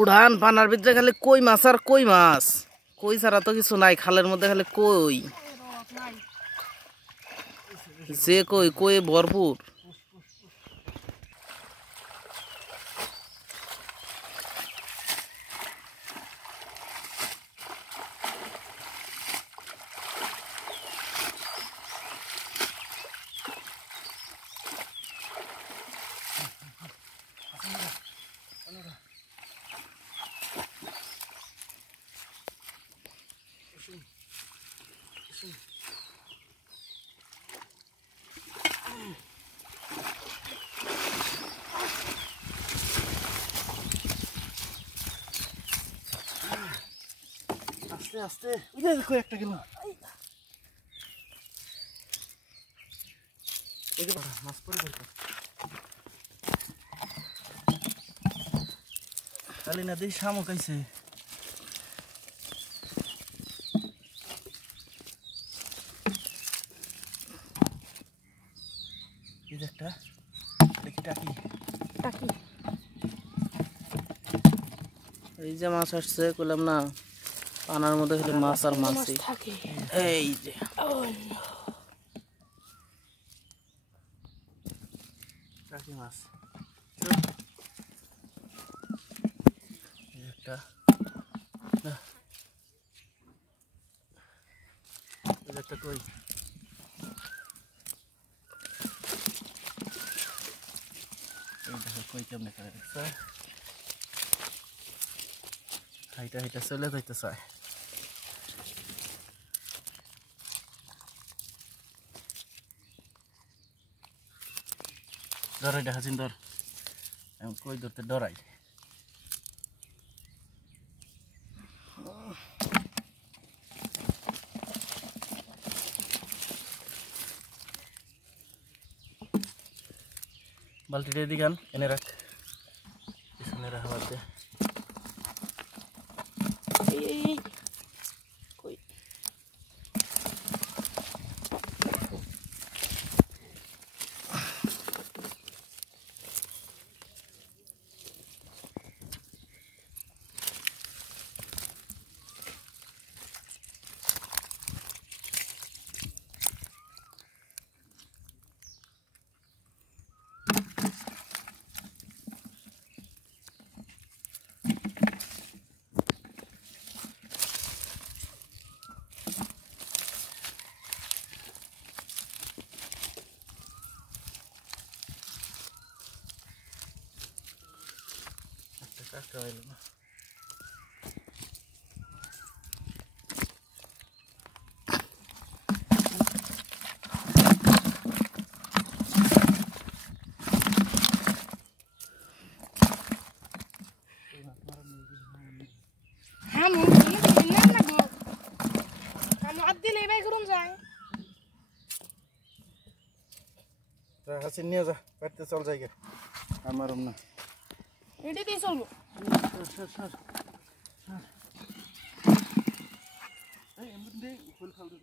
উড়ান পানার ভিতরে খালি কই মাছ আর কই মাছ, কই ছাড়া তো কিছু নাই। খালের মধ্যে খালি কই, যে কই কই ভরপুর। আস্তে আস্তে দেখো একটা গেল, মাছ পরে খালি না দিয়ে শামুক আইছে। একটা দেখি টাকি টাকি, এই যে মাছ আসছে কইলাম না, পানার মধ্যে খালি মাছ আর মাছই থাকে। এই যে টাকি মাছ একটা, একটা কই কই কেমনে করে দেখছ, হাইটা হাইটা চলে যাইতে চায়। ডরাই দেখাচ্ছেন ধর, আমি কই ধরতে ডরাই। বালতিটা এদিকে আন, এনে রাখ, পিছনে রাখা বাদ দে। কই কাঁকড়া হইল না। হাসিন নিয়ে যা, কাটতে চল জায়গা আমার না, এটা দিয়ে চলবো। ফুল ফালতু